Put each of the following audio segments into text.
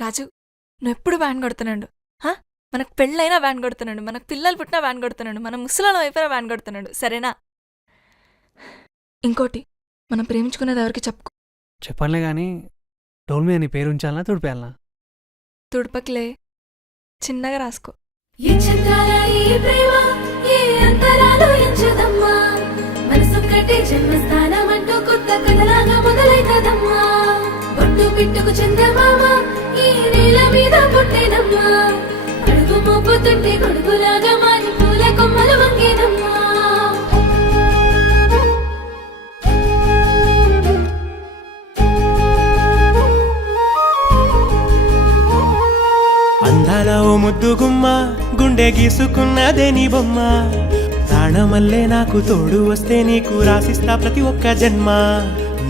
రాజు, నువ్వెప్పుడు వ్యాన్ కొడుతున్నాడు. మనకు పెళ్ళైనా వ్యాన్ కొడుతున్నాడు, మనకు పిల్లలు పుట్టినా వ్యాన్ కొడుతున్నాడు, మన ముసలాల వైపున వ్యాన్ కొడుతున్నాడు. సరేనా? ఇంకోటి, మనం ప్రేమించుకునేది ఎవరికి చెప్పుకో. చెప్పనులే కానీ డోల్ మీద నీ పేరు ఉంచాలనా తుడిపేయాలనా? తుడపకిలే, చిన్నగా రాసుకో. పిట్టుకు చందమామ ఈ నేల మీద పుట్టేనమ్మా, అడుగు మోపుతుంటే గొడుగులాగా మారి పూల కొమ్మలు వంగేనమ్మా. అందాల ఓ ముద్దు గుమ్మ, గుండె గీసుకున్నదే నీ బొమ్మ. ప్రాణమల్లే నాకు తోడు వస్తే నీకు రాసిస్తా ప్రతి ఒక్క జన్మ.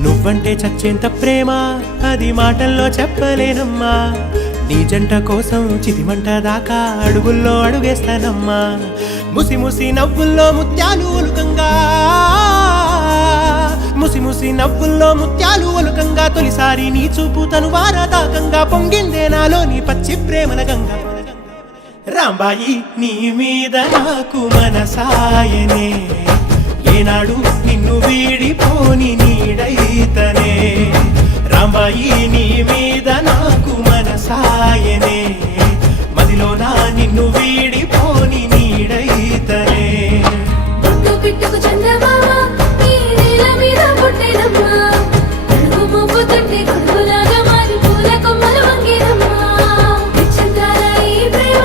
నువ్వంటే చచ్చేంత ప్రేమ అది మాటల్లో చెప్పలేనమ్మా. నీ జంట కోసం చితిమంట దాకా అడుగుల్లో అడుగేస్తానమ్మా. ముసి ముసి నవ్వుల్లో ముత్యాలు ఒలుకంగా, ముసి ముసి నవ్వుల్లో ముత్యాలు ఒలుకంగా, తొలిసారి నీ చూపు తను వారదాకంగా పొంగిందే నాలో నీ పచ్చి ప్రేమల గంగా. రాంబాయి నీ మీద నాకు మనసాయనే, ఏనాడు నిన్ను వీడిపోని నీడైతనే. రాంబాయి నీ మీద నాకు మనసాయనే, మదిలోనా నిన్ను వీడిపోని నీడైతనే. పిట్టుకు చందమామ ఈ నేల మీద పుట్టేనమ్మా, అడుగు మోపుతుంటే గొడుగులాగా మారి పూల కొమ్మలు వంగేనమ్మా. చందాల ఈ ప్రేమ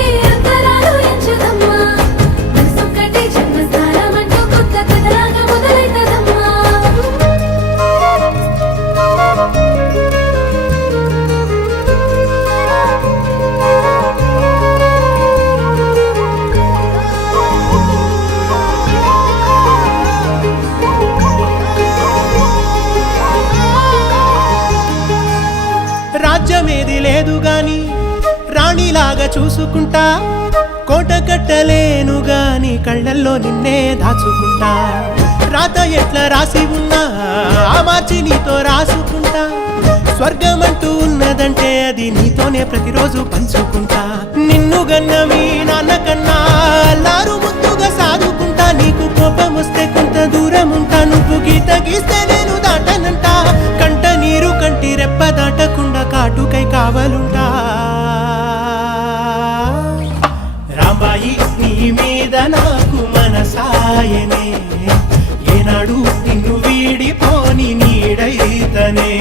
ఏ అంతరాలు ఎంచదమ్మా, మనసొక్కటే జన్మస్థానం అంటూ కొత్త కథలాగా మొదలైతదమ్మా. రాజ్యమేది లేదు గాని రాణిలాగా చూసుకుంటా, కోట కట్టలేను గాని కళ్ళల్లో నిన్నే దాచుకుంటా. రాత ఎట్లా రాసి ఉన్నా ఆ మార్చి నీతో రాసుకుంటా. స్వర్గమంటూ ఉన్నదంటే అది నీతోనే ప్రతిరోజు పంచుకుంటా. నిన్ను గన్న మీ నాన్న కన్నా అల్లారు ముద్దుగా సాదుకుంటా. నీకు కోపం వస్తే కొంత దూరం ఉంటా, నువ్వు గీత గీస్తే నేను దాటనంటా. కంట నీరు కంటి రెప్ప దాటకుండా కాటుకై కావలుంటా. రాంబాయి నీ మీద నాకు మనసాయనే, ఏనాడు నిన్ను వీడిపోని నీడైతనే.